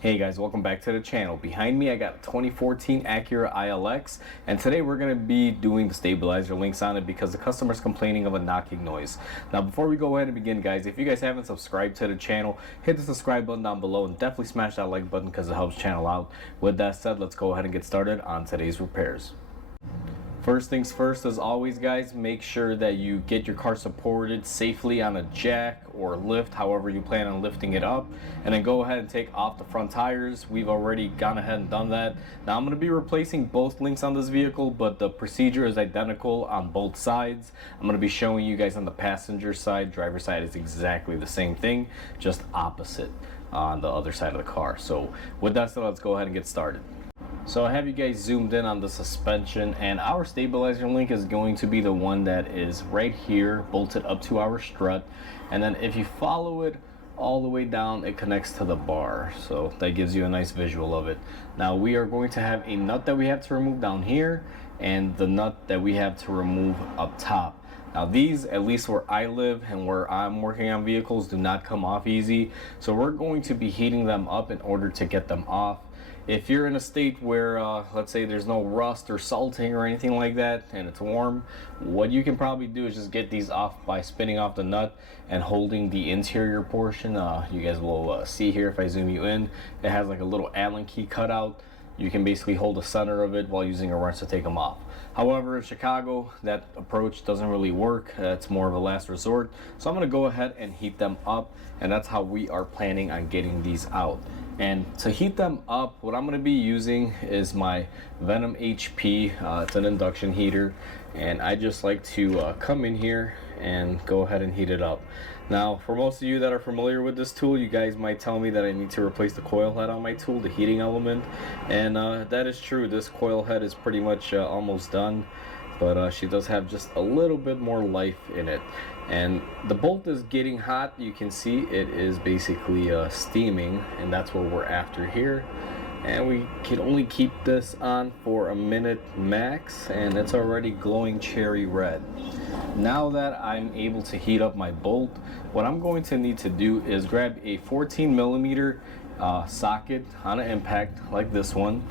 Hey guys, welcome back to the channel. Behind me I got a 2014 Acura ILX, and today we're going to be doing the stabilizer links on it because the customer's complaining of a knocking noise. Now before we go ahead and begin guys, if you guys haven't subscribed to the channel, hit the subscribe button down below and definitely smash that like button because it helps channel out. With that said, let's go ahead and get started on today's repairs. First things first, as always guys, make sure that you get your car supported safely on a jack or lift, however you plan on lifting it up, and then go ahead and take off the front tires. We've already gone ahead and done that. Now I'm going to be replacing both links on this vehicle, but the procedure is identical on both sides. I'm going to be showing you guys on the passenger side. Driver side is exactly the same thing, just opposite on the other side of the car. So with that said, let's go ahead and get started. So I have you guys zoomed in on the suspension, and our stabilizer link is going to be the one that is right here bolted up to our strut, and then if you follow it all the way down, it connects to the bar, so that gives you a nice visual of it. Now we are going to have a nut that we have to remove down here and the nut that we have to remove up top. Now these, at least where I live and where I'm working on vehicles, do not come off easy, so we're going to be heating them up in order to get them off. If you're in a state where let's say there's no rust or salting or anything like that and it's warm, what you can probably do is just get these off by spinning off the nut and holding the interior portion. You guys will see here if I zoom you in, it has like a little Allen key cutout. You can basically hold the center of it while using a wrench to take them off. However, in Chicago, that approach doesn't really work. It's more of a last resort. So I'm going to go ahead and heat them up, and that's how we are planning on getting these out. And to heat them up, what I'm going to be using is my Venom HP. It's an induction heater, and I just like to come in here and go ahead and heat it up. Now, for most of you that are familiar with this tool, you guys might tell me that I need to replace the coil head on my tool, the heating element, and that is true. This coil head is pretty much almost done, but she does have just a little bit more life in it. And the bolt is getting hot. You can see it is basically steaming, and that's what we're after here. And we can only keep this on for a minute max, and it's already glowing cherry red. Now that I'm able to heat up my bolt, what I'm going to need to do is grab a 14mm socket on an impact like this one,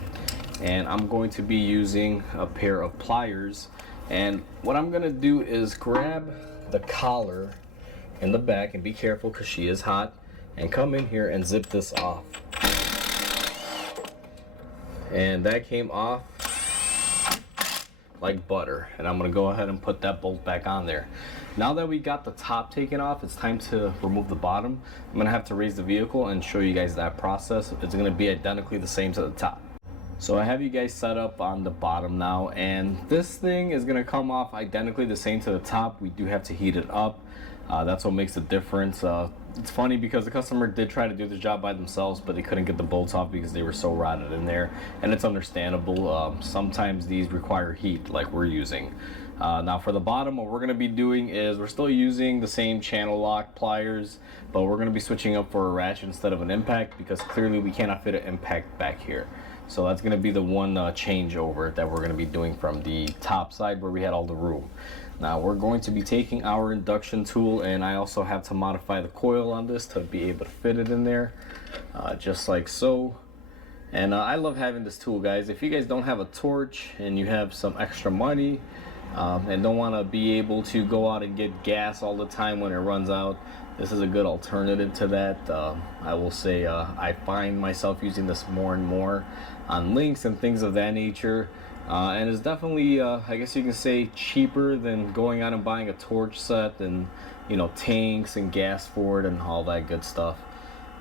and I'm going to be using a pair of pliers. And what I'm going to do is grab the collar in the back, and be careful because she is hot, and come in here and zip this off. And that came off like butter, and I'm gonna go ahead and put that bolt back on there. Now that we got the top taken off, it's time to remove the bottom. I'm gonna have to raise the vehicle and show you guys that process. It's gonna be identically the same to the top. So I have you guys set up on the bottom now, and this thing is gonna come off identically the same to the top. We do have to heat it up. That's what makes the difference. It's funny because the customer did try to do the job by themselves, but they couldn't get the bolts off because they were so rotted in there, and it's understandable. Sometimes these require heat like we're using. Now for the bottom, what we're going to be doing is we're still using the same channel lock pliers, but we're going to be switching up for a ratchet instead of an impact because clearly we cannot fit an impact back here. So that's going to be the one changeover that we're going to be doing from the top side where we had all the room. Now we're going to be taking our induction tool, and I also have to modify the coil on this to be able to fit it in there, just like so. And I love having this tool, guys. If you guys don't have a torch and you have some extra money and don't want to be able to go out and get gas all the time when it runs out, this is a good alternative to that. I will say I find myself using this more and more on links and things of that nature. And it's definitely, I guess you can say, cheaper than going out and buying a torch set and, you know, tanks and gas for it and all that good stuff.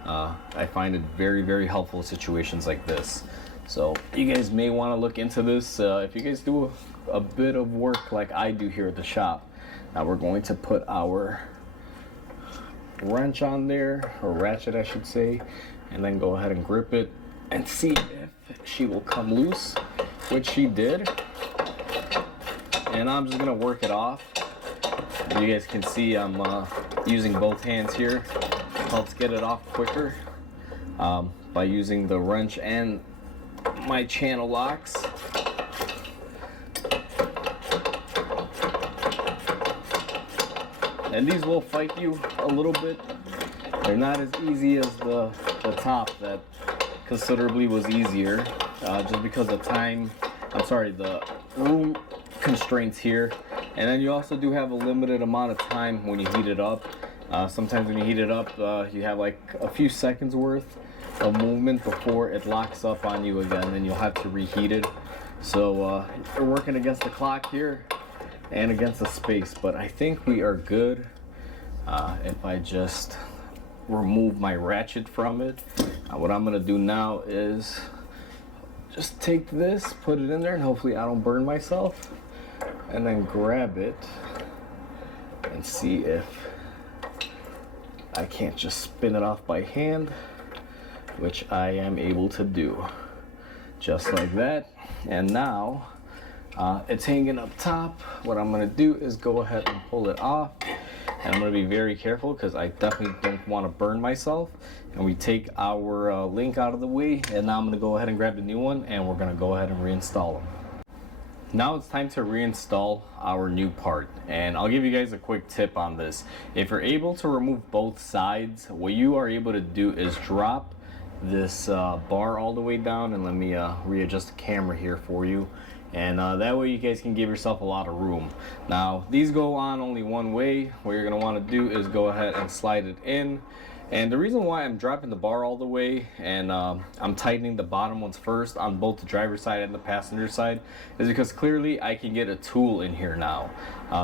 I find it very, very helpful in situations like this. So you guys may want to look into this if you guys do a bit of work like I do here at the shop. Now we're going to put our wrench on there, or ratchet I should say, and then go ahead and grip it and see if she will come loose, which she did. And I'm just gonna work it off. You guys can see I'm using both hands here. Helps get it off quicker by using the wrench and my channel locks. And these will fight you a little bit. They're not as easy as the top that considerably was easier, just because of the room constraints here. And then you also do have a limited amount of time when you heat it up. Sometimes when you heat it up, you have like a few seconds worth of movement before it locks up on you again, and you'll have to reheat it. So you're working against the clock here and against the space, but I think we are good. If I just remove my ratchet from it, what I'm gonna do now is just take this, put it in there, and hopefully I don't burn myself, and then grab it and see if I can't just spin it off by hand, which I am able to do, just like that. And now it's hanging up top. What I'm gonna do is go ahead and pull it off, and I'm gonna be very careful because I definitely don't want to burn myself. And we take our link out of the way, and now I'm gonna go ahead and grab the new one, and we're gonna go ahead and reinstall them. Now it's time to reinstall our new part, and I'll give you guys a quick tip on this. If you're able to remove both sides, what you are able to do is drop this bar all the way down, and let me readjust the camera here for you, and that way you guys can give yourself a lot of room. Now these go on only one way. What you're going to want to do is go ahead and slide it in. And the reason why I'm dropping the bar all the way and I'm tightening the bottom ones first on both the driver's side and the passenger side is because clearly I can get a tool in here now.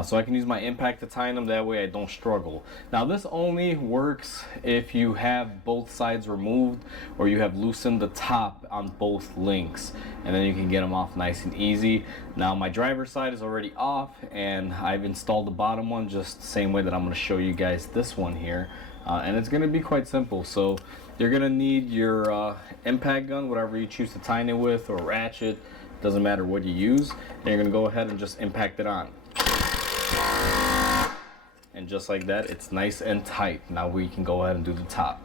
So I can use my impact to tighten them, that way I don't struggle. Now this only works if you have both sides removed or you have loosened the top on both links, and then you can get them off nice and easy. Now my driver's side is already off, and I've installed the bottom one just the same way that I'm going to show you guys this one here. And it's going to be quite simple. So you're going to need your impact gun, whatever you choose to tighten it with, or ratchet, doesn't matter what you use. And you're going to go ahead and just impact it on. And just like that, it's nice and tight. Now we can go ahead and do the top.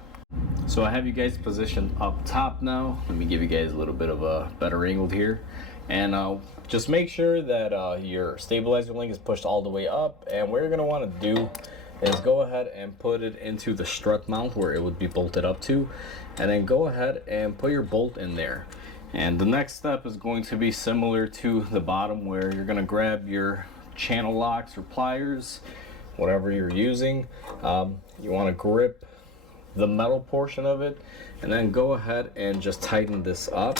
So I have you guys positioned up top now. Let me give you guys a little bit of a better angle here. And just make sure that your stabilizer link is pushed all the way up. And what you're going to want to do is go ahead and put it into the strut mount where it would be bolted up to, and then go ahead and put your bolt in there. And the next step is going to be similar to the bottom, where you're going to grab your channel locks or pliers, whatever you're using. You want to grip the metal portion of it, and then go ahead and just tighten this up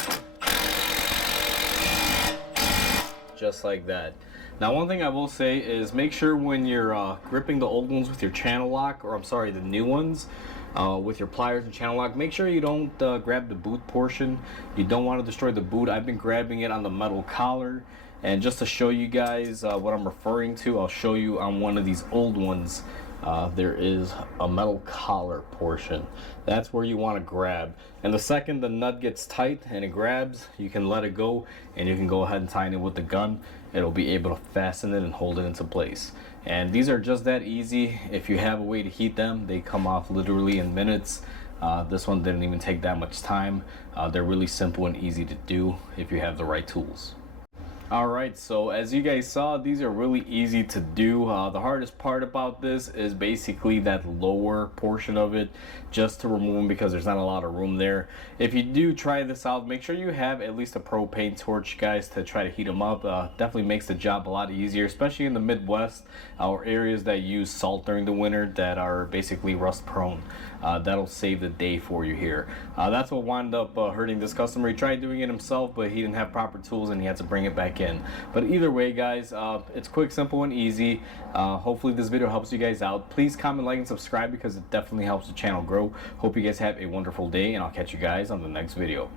just like that. Now one thing I will say is make sure when you're gripping the old ones with your channel lock, or I'm sorry, the new ones with your pliers and channel lock, make sure you don't grab the boot portion. You don't want to destroy the boot. I've been grabbing it on the metal collar, and just to show you guys what I'm referring to, I'll show you on one of these old ones. There is a metal collar portion. That's where you want to grab, and the second the nut gets tight and it grabs, you can let it go, and you can go ahead and tighten it with the gun. It'll be able to fasten it and hold it into place. And these are just that easy. If you have a way to heat them, they come off literally in minutes. This one didn't even take that much time. They're really simple and easy to do if you have the right tools. Alright, so as you guys saw, these are really easy to do. The hardest part about this is basically that lower portion of it, just to remove them, because there's not a lot of room there. If you do try this out, make sure you have at least a propane torch, guys, to try to heat them up. Definitely makes the job a lot easier, especially in the Midwest or areas that use salt during the winter that are basically rust prone. That'll save the day for you here. That's what wound up hurting this customer. He tried doing it himself, but he didn't have proper tools and he had to bring it back in. But either way, guys, it's quick, simple, and easy. Hopefully this video helps you guys out. Please comment, like, and subscribe, because it definitely helps the channel grow. Hope you guys have a wonderful day, and I'll catch you guys on the next video.